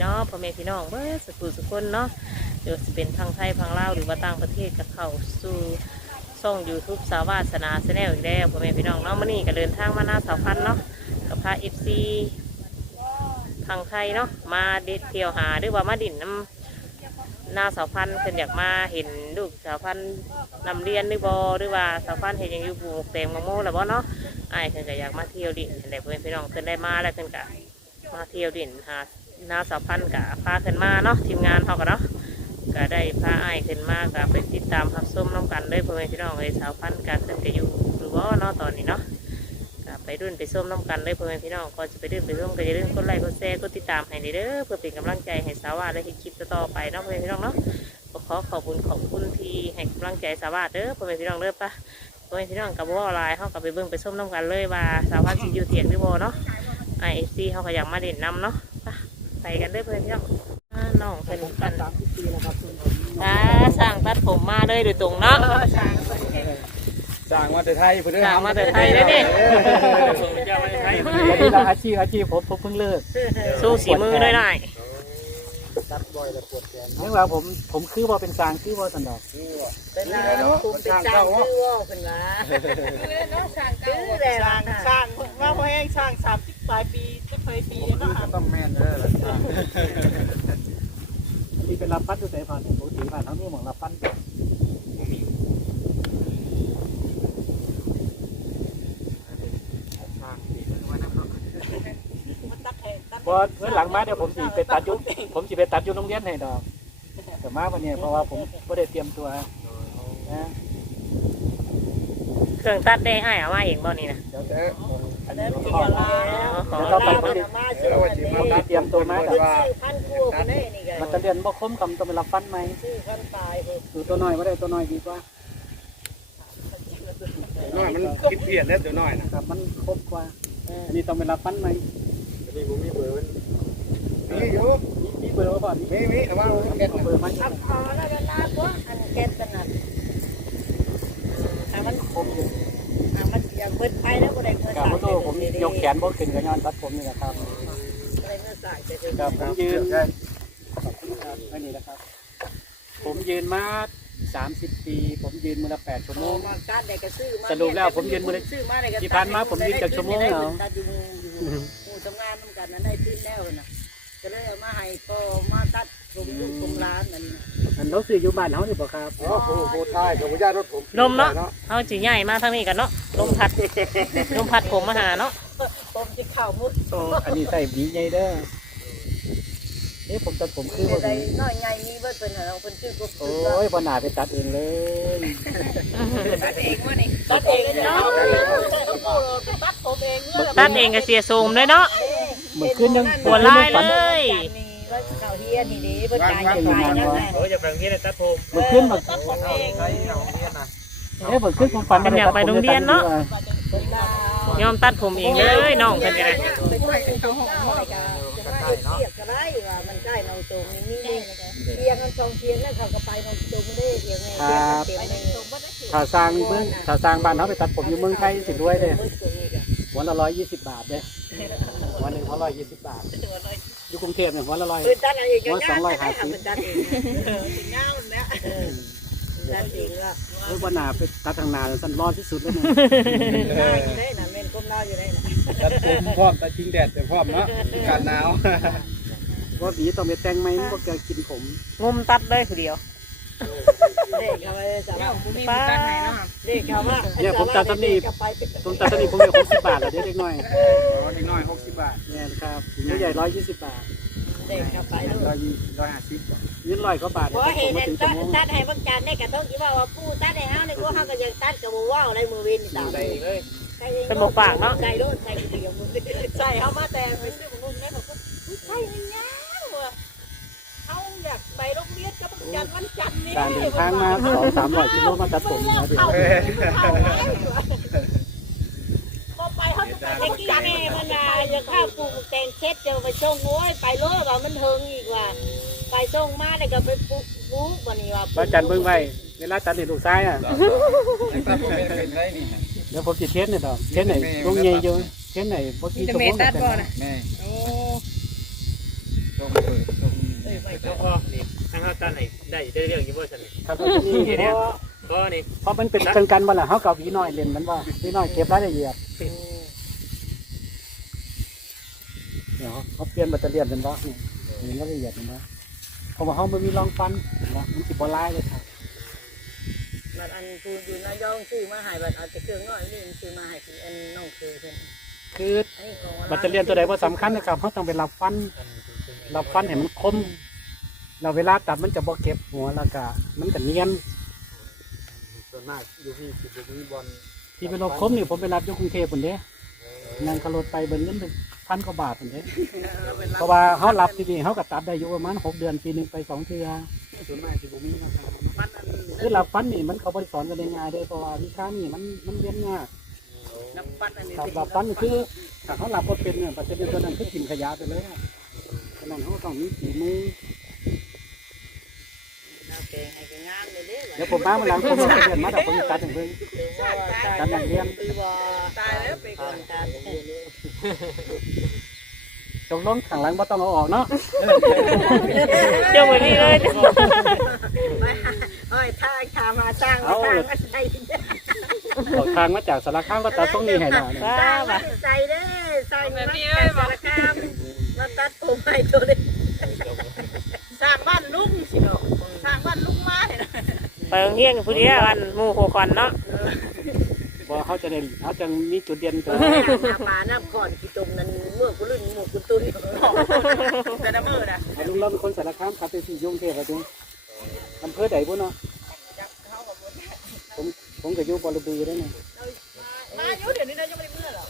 เนาะพ่อแม่พี่น้องเบิดสกุลสุคนเนาะเดี๋ยวจะเป็นทางไทยทางลาวหรือว่าต่างประเทศกับเขาสู่ช่อง YouTube สาวาสนาแนลอีกแล้วพ่อแม่พี่น้องเนาะมื่อนี้ก็เดินทางมาหน้าสาวพันเนาะกับพาเอฟซีทางไทยเนาะมาเด็ดเที่ยวหาหรือว่ามาดินน้ำหน้าสาวพันเพิ่นอยากมาเห็นลูกสาวพันธุ์นำเรียนหรือบอหรือว่าสาวพันเห็นยังอยู่ปลูกแตงมะม่วงแล้วบ่เนาะไอ้เพิ่นก็อยากมาเที่ยวดินแต่พ่อนพี่น้องเพิ่นได้มาแล้วเพิ่นก็มาเที่ยวดินหา น้าสาวพันธุ์ก็พาขึ้นมาเนาะทีมงานเขาก็เนาะก็ได้พาไอ้ขึ้นมาก็ไปติดตามรับส้มน้ำกันเลยเพื่อนพี่น้องเลยสาวพันธุ์ก็ขึ้นไปอยู่หรือว่าเนาะตอนนี้เนาะก็ไปรุ่นไปส้มน้ำกันเลยเพื่อนพี่น้องก่อนจะไปรุ่นไปส้มก็อย่าลืมกดไลค์กดแชร์กดติดตามให้เด้อเพื่อเป็นกำลังใจให้สาวาและให้คลิปต่อไปเนาะเพื่อนพี่น้องเนาะขอขอบคุณขอบคุณที่ให้กำลังใจสาวาเด้อเพื่อนพี่น้องเด้อปะโอ้ยพี่น้องกับว่าลายเขากับไปเบิ่งไปส้มน้ำกันเลยว่าสาวพันธุ์สิอยู่เตียงหรือบ่เนาะไอเอฟซีเขาก็อยากมาเด่นนำเนาะ ไปไปกันเด้อเพื่อนพี่น้องอ่าน้องเป็นกันสามสิบปีนะครับคุณผมอ่าสร้างตัดผมมาเลยโดยตรงเนาะสร้างมาแต่ไทยเพื่อนสร้างมาแต่ไทยเลยนี่แล้วนี่เราอาชีพอาชีพผมผมเพิ่งเลิกสู้สีมือด้วยหน่อยตัดบ่อยแล้วปวดแขนนี่ว่าผมผมคือว่าเป็นสร้างคือว่าสันดอกเป็นอะไรคุมเป็นจ้างคือว่าเป็นว่าคือแหละสร้างสร้างว่าพอแห้งสร้างสามสิบปลายปี จะปลายปีเนี่ยเนะต้องแม่นเด้อนี่เป็นรับปั้นตัวไหนผ่านปกติผ่านทั้งนี้หมองรับปั้นมันตัดแทนตัดพอเมื่อหลังมาเดี๋ยวผมสิไปตัดยุผมสิไปตัดยุโรงเรียนให้ดอกแต่มาวันนี้เพราะว่าผมไม่ได้เตรียมตัวนะเครื่องตัดได้อ้เอามาเองบ่นี่นะเดี๋ยวจะอันนี้ แล้วผมที่ขอว่าขอเดี๋ยวต่อไปมาผมสิมาซื้อกันผมสิเตรียมตัวมาแต่ว่าพันคู่กันได้นี่ไงมันจะเรียนบ่คมคำต้องไปรับปั้นไหมซื้อพันตายเพิ่นดูตัวน้อยไม่ได้ตัวน้อยดีกว่าน้อยมันคิดเพียนแล้วตัวน้อยนะครับมันครบกว่าอันนี้ต้องไปรับปั้นไหมนี่ผมมีเบอร์มันมีอยู่มีเบอร์ว่าก่อนมีมีแต่ว่าแก๊สเอาเบอร์มาทับคอแล้วก็ลาตัวอันแก๊สขนาดถ้ามันคมถ้ามันอย่าง เบิดไปแล้วบ่ได้เงินกับสายโมโตผมยกแขนบ่ขึ้นกับย้อนตัดผมนี่แหละครับบ่ได้เงินสายแต่คือกับผมยืนขอบคุณครับอันนี้นะครับ ผมยืนมา30ปี ผมยืนมือละ8ชั่วโมงการได้ก็ซื้อมาสรุปแล้วผมยืนมื้อซื้อมาได้ก็ที่ผ่านมาผมยืนจากชั่วโมงเหรอตัดอยู่หมู่อยู่หมู่ทำงานนำกันนั้นได้ขึ้นแล้วน่ะ ก็เลยเอามาให้พ่อมาตัดผมลูกผมร้านนั่นน่ะอันเราซื้ออยู่บ้านเฮานี่บ่ครับอ๋อโอ้โหท้ายกับญาติรถผมลมเนาะเอาจีใหญ่มาทางนี้กันเนาะลมพัดลมพัดผมมาหาเนาะผมจะเข้ามุดโอ้อันนี้ใส่หวีใหญ่เด้อเอ๊ะผมตัดผมคือบ่ได้ดีน้อยใหญ่มีเบิดเป็นเหรอเพิ่นชื่อก็โอ้ยบ่น่าไปตัดเองเลยตัดเองตัดเองเนาะใช่เขาพูดตัดผมเองเมื่อตัดเองก็เสียโสมเลยเนาะ เหมือนขึ้นยังหัวลายเลยมีว่าเฮียนี่ดีเพิ่นจ่ายยังไงนั่นแหละเออจะแบ่งที่ในตัดผมเหมือนขึ้นมาตัดผมเองใช้ยเหมือนขึ้นผมฝันเป็นอยากไปโรงเรียนเนาะยอมตัดผมเองเลยน้องเพิ่นก็ได้ไปช่เขาห้องอะไรกันจะได้เสียกก็ได้ว่ามันใกล้เราตรงนี้นี่เทียงกันสองเทียงแล้วเขาก็ไปมันตรงไม่ได้เทียงไงเทียงกันเทียงไม่ได้ถ้าสร้างเมืองถ้าสร้างบ้านเขาไปตัดผมอยู่เมืองไทยสิด้วยเด้วันละร้อยยี่สิบบาทเด้ วันหนึ่งวันร้อยยี่สิบบาทอยู่กรุงเทพเนี่ยวันละร้อยพื้นตัดอะไรอย่างเงี้ยพื้นตัดเองเงาเนี่ยตัดเองละเออวันหนาไปตัดทางนาสั้นร้อนที่สุดแล้วเนี่ยได้อยู่ได้น่ะเมนก้มน้อยอยู่ได้น่ะตัดผมพร้อมตัดชิงแดดแต่พร้อมเนาะอากาศหนาวว่าบีต้องไปแต่งไหมพวกแกกินผมงมตัดเลยคือเดียว เด็กเขาไปสามป้าเด็กเขาว่าผมตัดตอนนี้ผมผมเหลือหกสิบบาทแล้วเด็กน้อยอ๋อเด็กน้อยหกสิบบาทเนี่ยนะครับถึงใหญ่ร้อยยี่สิบบาทเด็กเขาไปร้อยยี่ร้อยห้าสิบยืนร้อยก็บาทเพราะเห็นตัดตัดให้บางจานได้กับต้องคิดว่าว่าผู้ตัดให้เฮาในกูเฮาก็ยังตัดกับว่าอะไรมือวินตามใส่เลยใส่รถใส่เดียวมือใส่เอามาแต่ไปซื้อของนุ่นได้ผมก็ใช่ยังไงวะเอาอยากไปโรง เรียนกับจันวันจันทร์นี่การเดินทางมาสองสามร้อยกิโลมาตัดผมนะเดี๋ยวเออพอไปเขาจะไปไอ้กี้แม่มันว่าจะข้าวปลูกแตงเช็ดจะไปส่งโอ้ยไปโลดว่ามันเฮิงอีกว่า ไปส่งมาแล้วก็ไปปลูกปลูกวันนี้ว่าบ้านจันเบิ่งไว้เวลาตัดในลูกซ้ายอะตัดผมเป็นไรนี่เดี๋ยวผมจะเทสเนี่ยดอกเทสไหนลงเงยอยู่เทสไหนพวกที่สมมติแม่โอ้ต้องเปิดต้อง ก็พอนี่ทางเขาตันไหนได้ได้เรื่องอยู่บ่ซั่นนี่ครับมันจะมีเพราะก็นี่เพราะมันเป็นกันกันบ่ล่ะเฮากับหวีน้อยเล่นมันว่าหวีน้อยเก็บรายละเอียดเดี๋ยวเขาเปลี่ยนแบตเตอรี่เป็นบ่นี่เห็นรายละเอียดเห็นบ่เพราะว่าเฮาบ่มีรองฟันเห็นบ่มันสิบ่ลายเลยครับมันอันคืออยู่นายองซื้อมาให้บัดเอาแต่เครื่องน้อยนี่มันซื้อมาให้คืออันน้องคือเพิ่นคืออันนี้ของแบตเตอรี่ตัวใดบ่สำคัญนะครับเฮาต้องไปรับฟัน เราฟันให้มันคม เราเวลาตัดมันจะบ่เก็บหัวแล้วก็มันก็เนียนส่วนมากอยู่ที่สิบมีบอลที่เป็นโรคคมนี่ผมไปรับอยู่กรุงเทพพุ่นเด้นั่งกระโดดไปเบิ่งเงินเป็นพันกว่าบาทพุ่นเด้เพราะว่าเฮารับที่นี่เฮาก็ตัดได้อยู่ประมาณหกเดือนปีหนึงไปสองเทื่อส่วนมากสิบมีนะครับคือรับฟันนี่มันเขาบ่ได้สอนกันได้ง่ายเด้เพราะว่าวิชานี่มันมันเรียนยากน้ำปัดอันนี้ครับรับฟันนี่คือถ้าเขารับบ่เป็นเนี่ยปัจจุบันตัวนั้นคือกินขยะไปเลยอะฉะ นั้นเขาต้องมีฝีมือน้ำแกงให้ก็งามเลยเด้เดี๋ยวผมมาวันหลังผมจะเรียนมาแต่ผมจะตัดให้เบิ่งการอย่างเรียนคือว่าตายแล้วไปก่ก่ออนนการจงลงข้างหลังบ่ต้องเอาออกเนาะเจ้าวันนี้เลยโอ้ยถ้าขามาสร้างมาสร้างมาใส่ออกทางมาจากสารคามก็ตัดตรงนี้ให้หน่อยว้าสร้างว่ะใส่เด้ใส่มาแต่สารคาม มาตัดผมให้ตัวเด็กสร้างบ้านลุงสิเนาะสร้างบ้านลุงมาเนี่ยนะไปโรงเรียนกับผู้เดียวกันหมู่หกคนเนาะบ่เขาจะได้เขาจะมีจุดเด่นตัวน้ำปลาน้ำก่อนกี่ตุ่มนั้นเมื่อกุลุ่นหมูกุตุนแต่ละมื้อน่ะลุงเราเป็นคนสารคามครับไปที่ยุ่งเทพอะจุงอำเภอใดบุเนาะผมผมก็อยู่บริบูรณ์ได้เนี่ย มาอยู่เดี๋ยวนี้นะ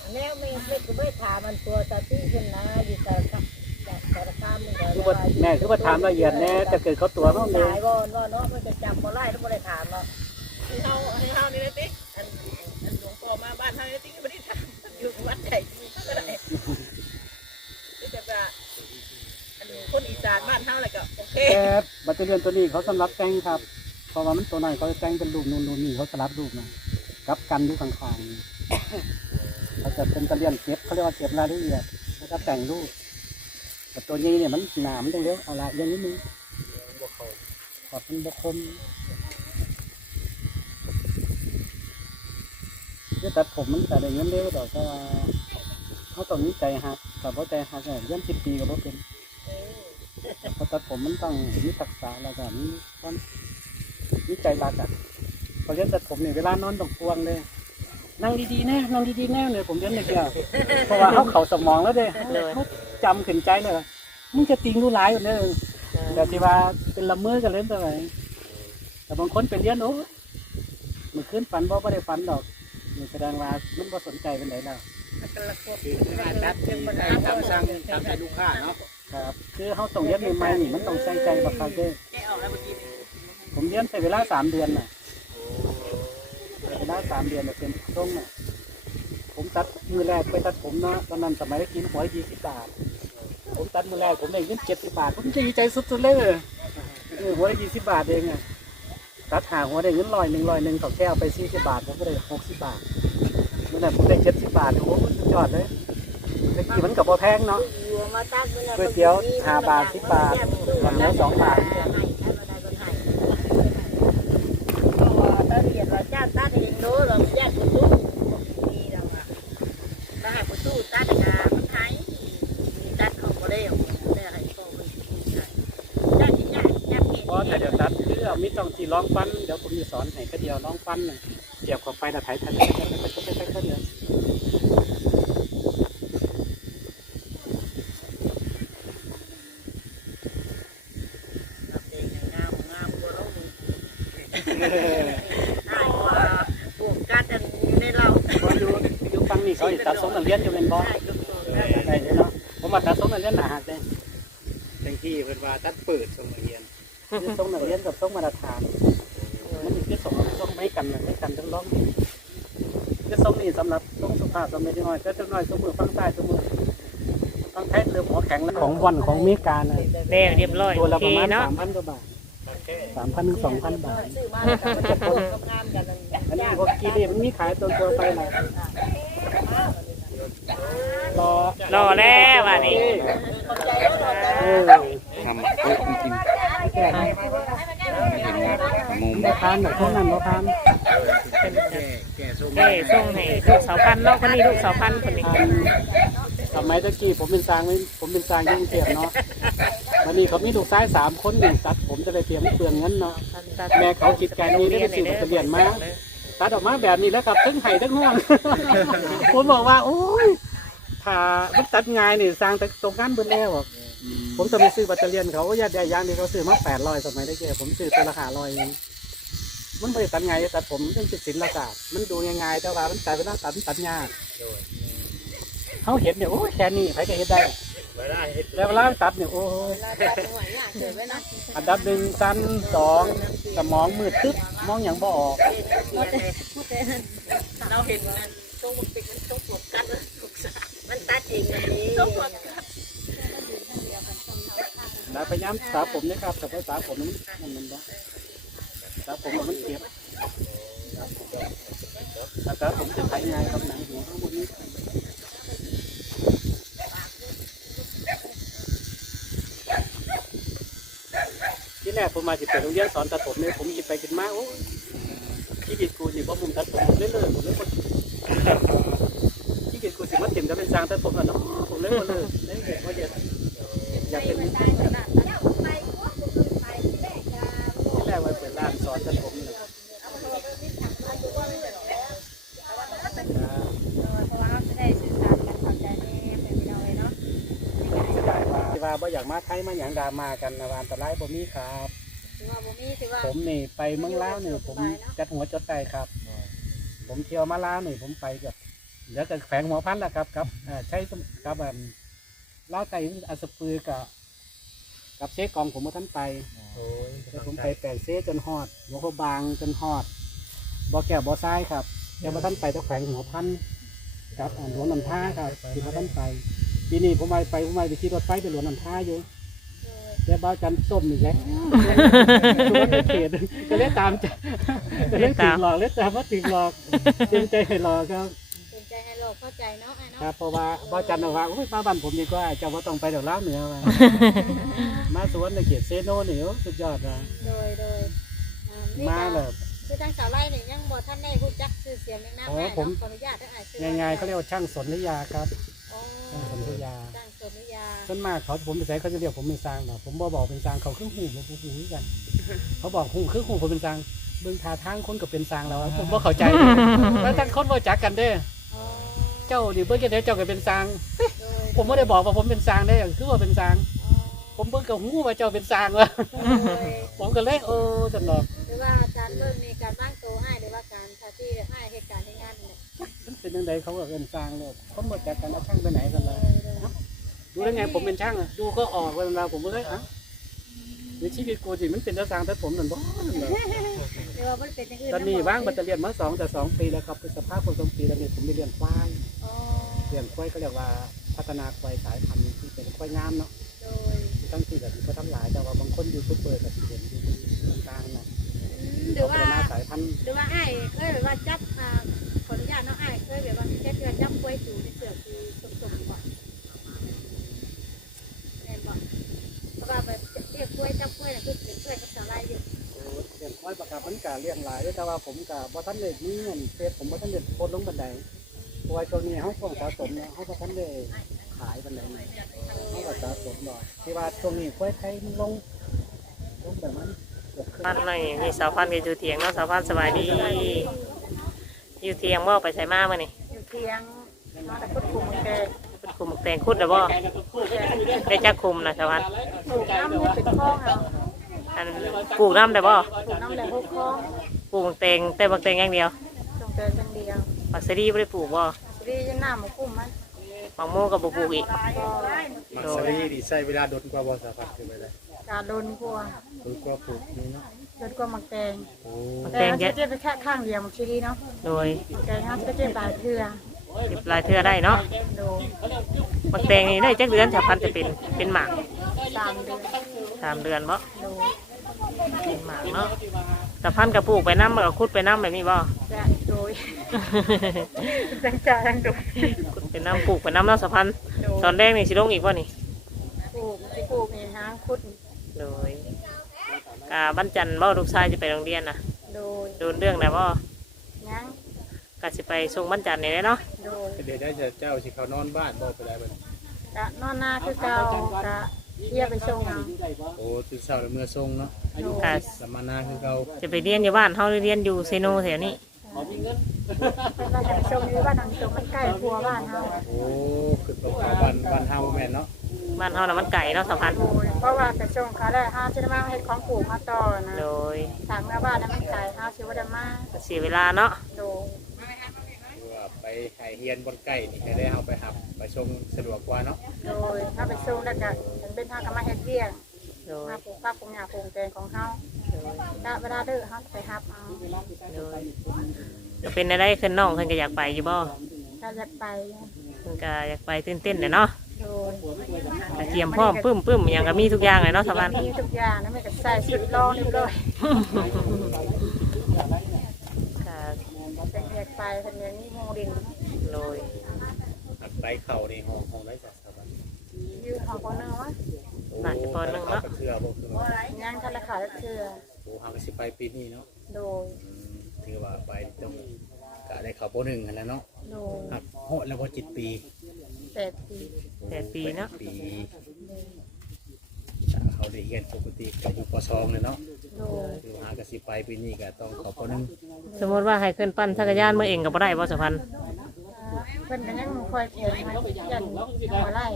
ยังไม่ได้เมื่อหรอกแนวไม่เล็กก็ไม่ถามมันตัวตาตี้ขึ้นนะอยู่สารคามสารคามมันก็คือว่าแม่คือว่าถามละเอียดแน่จะเกิดเขาตัวน้องเลยสายบ่อนว่าเนาะมันจะจำบ่ไล่แล้วบ่ได้ถามเนาะให้เฮาให้เฮานี่เลยติ๊กอันอันหลวงพ่อมาบ้านเฮานี่ติ๊กก็ไม่ได้ถามอยู่วัดใหญ่ก็ได้นี่แต่ว่าอันคนอีสานบ้านเฮาอะไรก็โอเคแต่บัตเตอรี่ตัวนี้เขาสำหรับแต่งครับเพราะว่ามันตัวน้อยเขาจะแต่งเป็นรูปนู่นนู่นนี่เขาสลับรูปนะกับกันอยู่ข้างๆเขา จะเป็นตะเลียนเก็บเขาเรียกว่าเก็บรายละเอียดแล้วก็แต่งรูปแต่ตัวนี้เนี่ยมันหนามจังเดียวอาละอย่างนี้นึงขอบเป็นบคมเรื่องตัดผมมันแต่ได้เงินเร็วดอกแต่ว่าเขาต้องมีใจหักแต่ว่าใจหักเนี่ยยันสิบปีก็บ่เป็นเพราะตัดผมมันต้องมีทักษะแล้วก็มีความมีใจรักอะพอเรียนตัดผมเนี่ยเวลานอนต้องพวงเลย นั่งดีๆแน่นั่งดีๆแน่เลยผมเรียนเลยเดียวเพราะว่าเขาเขาสมองแล้วเด้เลยเขาจำขึ้นใจเลยว่ามึงจะติงรู้ร้ายอยู่เด้อแต่ที่ว่าเป็นละเมอกันเล่นตัวไหนแต่บางคนเป็นเรียนโอ้ยมันขึ้นฝันบ่ไม่ได้ฝันดอกมันแสดงว่ามันบ่สนใจเป็นไหนแล้วคือการตัดที่ได้ตามสั่งตามใจลูกค้าเนาะครับคือเขาต้องเรียนใหม่ๆนี่มันต้องใส่ใจบักคักเด้อแกะออกแล้วเมื่อกี้นี่ผมเรียนใช้เวลาสามเดือนน่ะ เวลาสามเดือนเนี่ยเป็นช่วงน่ะผมตัดมือแรกไปตัดผมเนาะตอนนั้นสมัยได้กินหัวยี่สิบบาทผมตัดมือแรกผมได้เงินเจ็ดสิบบาทผมดีใจสุดๆเลยเออหัวละยี่สิบบาทเองอะตัดหาหัวได้เงินร้อยหนึ่งร้อยหนึ่งต่อแก้วไปสี่สิบบาทผมก็ได้หกสิบบาทเมื่อนั้นผมได้เจ็ดสิบบาทโอ้โหสุดยอดเลยตะกี้มันกับพอแพงเนาะอยู่มาตั้งก๋วยเตี๋ยวห้าบาทสิบบาทก๋วยเตี๋ยวสองบาท จ้าตาเองโน้เราแยกประตูนี่เราอะมาหาประตูตาแต่กานไทมีตัดของโมเดลได้อะไรก็ไม่ได้ยากยงเราแต่เดี๋ยวตัดเพื่อไม่ต้องที่ร้องปั้นเดี๋ยวผมจะสอนให้ก็เดียวร้องปั้นเดี๋ยวขอไปตะไทยทันทีก็เดียว ในเราเพราะอยู่อยู่ฟังนี่เขาเห็นตัดทรงนักเรียนอยู่เป็นบ่ได้ก็ตัวได้ได้เลยเนาะผมมาตัดทรงนักเรียนหนาหักเลยทั้งที่เพิ่นว่าตัดเปิดส่งมาเรียนคือทรงนักเรียนกับทรงมาตรฐานมันคือทรงทรงไม่กันน่ะไม่กันทั้งร้องคือทรงนี่สำหรับทรงสุภาพสำเร็จน้อยก็จะน้อยสมือฟังใต้สมือฟังไทยเริ่มหัวแข็งแล้วของวันของอเมริกาน่ะแล้วเรียบร้อยตัวโอละเคประมาณเนาะสามพันกว่าบาทสามพันถึงสองพันบาทซื้อมาแล้วก็จะปลูกกับงามกัน อันนี้พวกกีรีมันมีขายตัวตัวไปนะรอรอแล้ววันนี้เออทำโต๊ะกินแก่มุมบ่ทานแบบพวกนั้นบ่ทานแก่แก่ส้มเอ้ส่งให้ลูกสาวพันธุ์เนาะคนนี้ลูกสาวพันธุ์คนนี้ทานสมัยตะกี้ผมเป็นสร้างไม่ผมเป็นสร้างยุ่งเทียมเนาะวันนี้เขามีลูกชายสามคนหนึ่งตัดผมจะไปเตรียมเปลืองเงินเนาะแม่เขาคิดการนี้ได้ไปซื้อบัตรเรียนมา ตัดออกมาแบบนี้แล้วครับทั้งไห้ทั้งห่วง ผมบอกว่า โอ้ยถ้ามันตัดง่ายนี่สร้างแต่ตรงกันเบิดแล้วอผมจะไปซื้อแบัตเตอรี่ยนเขาก็ยัดใหญ่ยางนี่เขาซื้อมาแปดร้อยสมัยได้แก่ผมซื้อตัวราคาร้อยเองมันไม่ได้ตัดง่ายตัดผมมันเป็นศิลปะมันดูง่ายๆแต่ว่ามันกลายเป็นหน้าตัดมันตัดยากเขาเห็นเนี่ยโอ้ยแค่นี้ใครจะเห็นได้เวลาเฮ็ด แล้วเวลามันตัดเนี่ยโอ้ยอันดับหนึ่งสั้นสองสมองมืดตึ๊บมองอย่างบ่ออกเราเห็นมันตรงมันเป็นมันตรงปวดกันถูกสามันตัดเองแบบนี้แล้วพยายามสาผมนะครับแต่ว่าสาผมมันมันมันสาผมมันเก็บแต่สาผมจะใช้ง่ายครับหนังหัวข้างบนนี้ แรกผมมาจิตเป็นโรงเรียนสอนตัดผมเนี่ยผมคิดไปคิดมาโอ้ยชีวิตกูนี่ว่ามุมตัดผมเรื่อยๆผมเลยคนชีวิตกูสิมาเต็มก็เป็นสร้างตัดผมแล้วเนาะผมเลยคนเลยเลยเห็นว่าอยากอยากเป็นที่แรกว่าเปิดร้านสอนตัดผมนี่แหละที่ว่า บ่อยากมาไทยมาอย่างดรามากันนะว่าอันตรายบ่มีครับผมนี่ไปเมืองลาวนี่ผมจัดหัวจดใจครับ ผมเที่ยวมาลาวนี่ผมไปกับเดี๋ยวจะแฝงหัวพันธุ์ละครับครับเอ่อใช้สมกับแบบลาวไก่อัสปือกับกับเซกองผมมาท่านไปโอ้ยแต่ผมไปแปลงเซจนฮอดหัวเขาบางจนฮอดบ่อแก้วบ่อทรายครับแต่มาท่านไปต้องแฝงหัวพันธุ์ครับอ่าหลวงน้ำท่าครับที่มาท่านไป ปีนี้ผมไปไปผมไปไปขี่รถไฟไปหลวงน้ำท่าอยู่แต่บ้าวจันทร์ส้มอีกแล้วตัวเป็นเขตก็เลยตามจะก็เลยถึงหลอกเลยตามว่าถึงหลอกเต็มใจให้หลอกครับสนใจให้โลกเข้าใจเนาะไอ้คเนาะรับเพราะว่าบ้าวจันทร์บอกว่าโอ้ยมาบ้านผมดีกว่าเจ้าว่าต้องไปเดี๋ยวล้าวเหนือมามาสวนในเขตเซโนนี่โอ้สุดยอดนะโดยโดยอ่านี่มาก็แบบคือทางสาวไร่เนี่ยยังบ่ท่านได้รู้จักชื่อเสียงในน้ำโอ้ไอ้ผมเนาะขออนุญาตได้อ่านชื่อง่ายๆเขาเรียกว่าช่างสนธยาครับโอ้ ช่างสนธยาจ้างสนธยาส่วนมากเขาผมไปใส่เขาจะเรียกผมเป็นซางเนาะผมบอกบอกเป็นซางเขาคือหูผมหูคือกัน เขาบอกหูคือหูผมเป็นซางเบิ่งท่าทางคนก็เป็นซางแล้วอะผมบ่เข้าใจแล้วทั้งคนบ่จักกันเด้อโอ้เจ้าดิเบิ่งกันเด้อเจ้าก็เป็นซางโดยผมไม่ได้บอกว่าผมเป็นซางได้อคือว่าเป็นซางอ๋อผมเบิ่งกับหูว่าเจ้าเป็นซางวะโดยผมก็เลยเออจังดอกหรือว่าการเริ่มมีการบ้าง มันเป็นจังไดเขาก็เป็นซางเลยคนบ่จักกันเอาช่างไปไหนกันล่ะโดยโดยดูได้ไงผมเป็นช่างอะดูก็ออกเวลาผมก็เลยอะในชีวิตกูสิมันเป็นแต่ซางแต่ผมนั่นบ่นั่นแหละหรือว่ามันเป็นอย่างอื่นตอนนี้ว่างแบตเตอรี่มาสองแต่สองปีแล้วครับเป็นสภาพคนสองปีแล้วเนี่ยผมไปเรียนควายอ๋อเรียนควายก็เรียกว่าพัฒนาควายสายพันธุ์ที่เป็นควายงามเนาะโดยตั้งที่แบบก็ทำหลายแต่ว่าบางคนยูทูบเบอร์กับเห็นอยู่กลางๆนะอืมหรือพัว่าฒนาสายพันธุ์หรือว่าไอ้ายเคยแบบว่าจับอ่าข อนุญาตเนาะไอ้ายเคยแบบว่าแค่เดือนจับกล้วยสูในเสือคือสมๆบ่แม่นบ่เพราะว่าแบบเรียกกล้วยจับกล้วยน่ะคือเสียงกล้วยกับสาลายอยู่โอ้เรียนควายประกาศมันกาเลี้ยงหลายแต่ว่าผมกับว่ท่านเด็กนี่เงินเฟซผมว่ท่านเด็กโพสลงบันไดเพราะว่าช่วนี้เขาคงสะสมเนี่ยเขาว่ท่านเด็กขายบันไดไหนเขาก็สะสมหน่อยที่ว่าช่วงนี้ควยไทยมันลงลงแบบนั้นเกือบครึ่งพันนี่มีสาวพันธุ์ก็อยู่เถียงเนาะสาวพันธุ์สบายดี อยู่เถียงบ่ไปใส่มามื่อนี่อยู่เทียงมาแต่พุทธภูมิแกเป็นคุมแตงคุดหรือบ่ได้จักคุมนะสาวพันปลูกน้ำนี่เป็นคลองเอาอันปลูกน้ำได้บ่ปลูกน้ำแหล่งหกคลองปลูกแตงแต่บักแตงอย่างเดียวจงเจออย่างเดียวปักสะดีไม่ได้ปลูกบ่สิริยังหน้าหมากุ้มมันบางโมก็บ่ปลูกอีกมักสลีดีใช้เวลาดนกว่าบ่สาพัดคือไปเลยกาโดนกลัวคือกว่าปลูกนี่เนาะ โดนกลัวหมักแตงโอ้บักแต่แตงมันเยจะอะเจ็บไปแค่ข้างเดียวหมักชิลีเนาะโดยหมักแตงเขาจะเจ็บหลายเทื่อเก็บหลายเทื่อได้เนาะโดนบักแตงนี่ได้จักเดือนสาวพันจะเป็นเป็นหมากสามเดือนสามเดือนบ่โดนเป็นหมากเนาะสาวพันก็ปลูกไปน้ำมันก็คุดไปน้ำแบบนี้บ่ จะโดยจังจางโดยขุดไปเป็นน้ำปลูกเป็นน้ำน้ำสะพันตอนแรกนี่สิลงอีกว่านี่ปลูกสิปลูกนี่หาคุดโดย กาบ้านจันทร์บ่ลูกชายจะไปโรงเรียนนะโดยโดนเรื่องไหนบ่ยังกาสิไปส่งบ้านจันทร์นี่แหละเนาะโดยเดี๋ยวได้จะเจ้าสิเขานอนบ้านบ่ไปได้บ่กะนอนหน้าคือเก่ากะเรียกไปส่งเอาโอ้ตื่นเช้าแล้วเมื่อทรงเนาะกาสมมานาคือเก่าจะไปเรียนอยู่บ้านเฮาหรือเรียนอยู่เซโนแถวนี้เพิ่นว่าจะไปส่งอยู่บ้านทางตรงมันใกล้พัวบ้านเฮาโอ้คือตกเขาบ้านบ้านเฮาแม่นเนาะ บ้านเฮาน่ะมันไก่เนาะสะพันโดยเพราะว่าไปส่งเขาได้ห้าสิมาเฮ็ดของปลูกมาต่อนะโดยทางหน้าบ้านนั้นมันไกลห้าสิบ่ได้มาเสียเวลาเนาะโดยคือว่าไปไห้เฮียนบนไก่นี่ก็ได้เฮาไปหับไปชมสะดวกกว่าเนาะโดยถ้าไปส่งแล้วก็ฉันเป็นทางก็มาเฮ็ดเวียกโดยมาปลูกผักปลูกหญ้าปลูกแตงของเฮาโดยถ้าเวลาเด้อเฮาไปรับเอาโดยจะเป็นอะไรขึ้นน้องเพิ่นก็อยากไปอยู่บ่ถ้าอยากไปเพิ่นก็อยากไปตื่นเต้นเลยเนาะ โดยก็เตรียมพร้อมปึ้มปึ้มหยังก็มีทุกอย่างเลยเนาะสะพันมีทุกอย่างนะไม่ก็ใส่ชุดรองเรียบร้อยค่ะเป็นอยากไปเป็นอย่างนี้โมดินโดยหักไปเข้านี่ห้องห้องได้สักสบายยืนหอบเนื้อวะน่าจะพอหนึงเนาะเชื่อบ่คือว่าย่างทะเลขาดเชือโอ้เฮาก็สิไปปีนี้เนาะโดยอืมถือว่าไปตรงก็ได้เข้าบ่หนึ่งนั่นแหละเนาะโดยหักโหดแล้วบ่จิตปี แปดปีแปดปีเนาะปีถ้าเขาได้เรียนปกติก็อยู่ปสองเลยเนาะโดยคือหากสิไปปีนี้ก็ต้องขอปหนึ่งสมมติว่าให้ขึ้นปั้นจักรยานเมื่อเองก็บ่ได้บ่สะพันเพิ่นก็ยังคอยเปลี่ยนมายันหัวไล่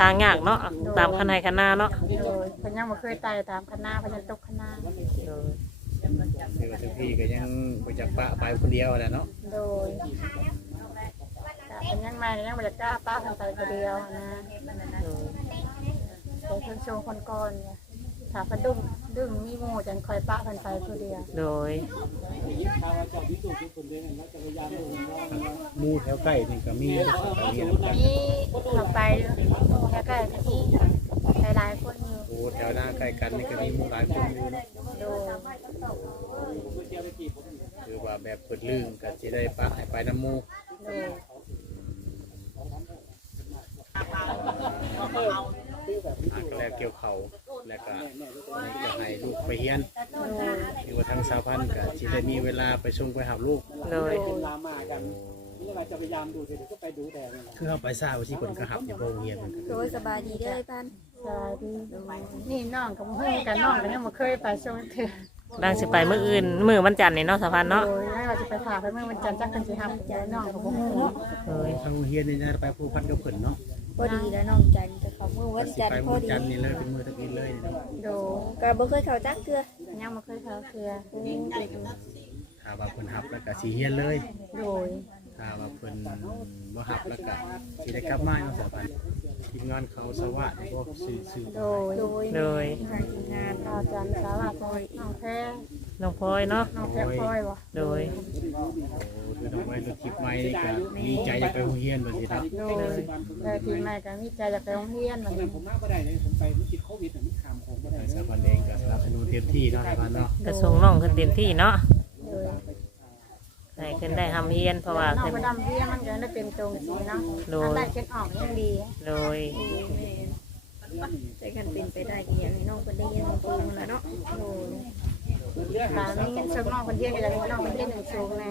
ทางยากเนาะตามคันให้คันหน้าเนาะโดยเพิ่นยังบ่เคยไต่ตามคณะเพิ่นยังตกคณะโดยคือว่าทุกพี่ก็ยังไปจากปะไปคนเดียวแหละเนาะโดยแต่ เพิ่นยังมายังบ่ได้กล้าป้าเพิ่นไปคนเดียวนะโดยแต่เพิ่นโชว์คนก่อนเนี่ยถ้าเพิ่นดุ้งดุ้งมีหมู่จังคอยป้าเพิ่นไปคนเดียว โดย หมู่แถวใกล้นี่ก็มีไปเรียนนำกันนี่เราไปแล้วก็มีหลายๆคนอยู่โอ้แถวหน้าใกล้กันนี่ก็มีหมู่หลายคนอยู่เนาะโดยคือว่าแบบเปิดลืมก็สิได้ปะให้ไปน้ำหมู่โดย อะก็แล้วเกี่ยวเขาแล้วก็นี่ก็ให้ลูกไปเรียนโดยคือว่าทางสาวพันธุ์ก็สิได้มีเวลาไปส่งไปหาลูก โดยลามากันนี่เราจะพยายามดูเดี๋ยวก็ไปดูแต่คือเฮาไปทราบว่าสิเพิ่นก็หับอยู่โรงเรียนมันก็โดยสบายดีเด้อไอ้ปันสวัสดีนี่น้องกับเพื่อนกันน้องกันยังบ่เคยไปส่งเถื่อดังสิไปมื้ออื่นมื้อวันจันทร์นี่เนาะสะพันเนาะยแล้เราจะไปฝาไปเมื่อวันจันทร์จักกันสิทำเดี๋ยวน้องกับบ่ฮู้โดยทางโรงเรียนนี่นะไปผูกพันกับเพิ่นเนาะ พอดีแล้วน้องจันจะเขามือวันสิจันทไปร์พอมื้อดีจันทร์นี่เลยเป็นมื้อตะกี้เลยเนาะโดยก็บ่เคยเข้าจักเทื่อยังบ่เคยเข้าเถื่อถ้าว่าเพิ่นหับแล้วก็สิเฮียนเลยโดยถ้าว่าเพิ่นบ่หับแล้วก็สิได้กลับมาเนาะสาวพันธุ์ ทีมงานเขาสวัสดิ์พวกสื่อสื่อโดยโดยโดยทางทีมงานอาจารย์สาวาสน้องแพ้น้องพลอยเนาะน้องแพ้พลอยบ่โดยโอ้คือน้องไว้รถทิพย์ใหม่นี่ก็ดีใจอยากไปโรงเรียนว่าสิเนาะโดยแต่ทีแม่ก็มีใจอยากไปโรงเรียนบัดนี้ผมมาบ่ได้เลยผมไปมันติดโควิดมันขามโคงบ่ได้สาวพันธุ์เองก็สนับสนุนเต็มที่เนาะสาวพันธุ์เนาะกระส่งน้องขึ้นเต็มที่เนาะโดย ให้ขึ้นได้ทำเฮียนเพราะว่าน้องขึ้นไปดำเบี้ยมันก็ได้เป็นตรงสีเนาะโดยอันได้เช็ดออกยังดีโดยแต่กันเป็นไปได้ก็อยากให้น้องเพิ่นได้เรียนสูงๆแล้วเนาะโดยตามีเงินส่งน้องคนเดียวก็อยากให้น้องคนเดียวหนึ่งสูงแน่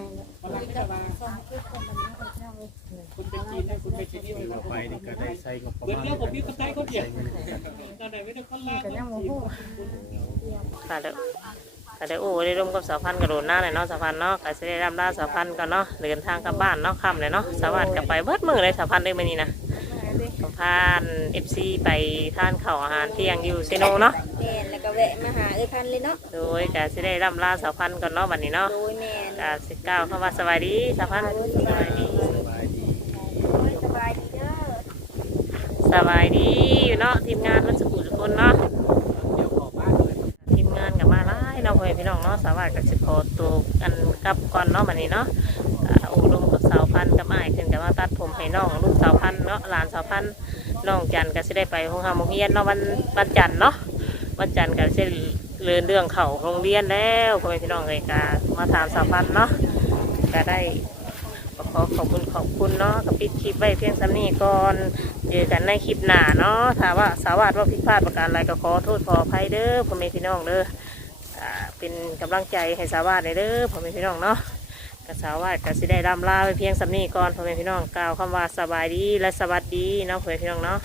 คุณเป็นจีนนะคุณเป็นจีนนี่ต่อไปนี่ก็ได้ใช้งบประเดี๋ยวมาณเดี๋ยวผมมีคนใต้คนเดียวใช้เงินตอนไหนไม่ได้คนลาก็ยังโมโหค่ะเด้อค่ะเด้อโอ้ได้ร่วมกับสาวพันธุ์กระโดดหน้าเลยเนาะสาวพันธุ์เนาะก็สิได้รับลาสาวพันธุ์ก่อนเนาะเดินทางกลับบ้านเนาะค่ำเลยเนาะสวัสดิ์กลับไปเบิดมือเลยสาวพันธุ์ได้มานี่นะสาวพันเอฟซีไปทานข้าวอาหารเที่ยงอยู่เซโนเนาะแม่นแล้วก็แวะมาหาเอ้ยพันเลยเนาะโดยก็สิได้รับลาสาวพันธุ์ก่อนเนาะวันนี้เนาะโดยแม่นก็สิก้าวเข้ามาสวัสดีสาวพันธุ์สวัสดีสบายดีโดยสบายดีเด้อสบายดีอยู่เนาะทีมงานมันสกุลทุกคนเนาะ เดี๋ยวขอบ้านเลย ทีมงานกับมาหลายเนาะพ่อแม่พี่น้องเนาะสวัสดิ์กับสิขอตัวกันกลับก่อนเนาะวันนี้เนาะอ่าอุดมกับสาวพันกับไอ้ขึ้นกับมาตัดผมให้น้องลูกสาวพันเนาะหลานสาวพันน้องจันก็สิได้ไปโรงหาโรงเรียนเนาะวันวันจันเนาะวันจันก็สิเรียนเรื่องเขาโรงเรียนแล้วพ่อแม่พี่น้องเลยก็มาถามสาวพันเนาะก็ได้ขอขอบคุณขอบคุณเนาะกับปิดคลิปไว้เพียงสำนี้ก่อนเจอกันในคลิปหน้าเนาะถ้าว่าสาวาสว่าผิดพลาดประการอะไรก็ขอโทษขออภัยเด้อพ่อแม่พี่น้องเด้อ เป็นกำลังใจให้สาวาสเลยเด้อพ่อแม่พี่น้องเนาะกับสาวาสก็สิได้ร่ำลาไปเพียงสำนีก่อนพ่อแม่พี่น้องกล่าวคำว่าสบายดีและสวัสดีเนาะพ่อแม่พี่น้องเนาะ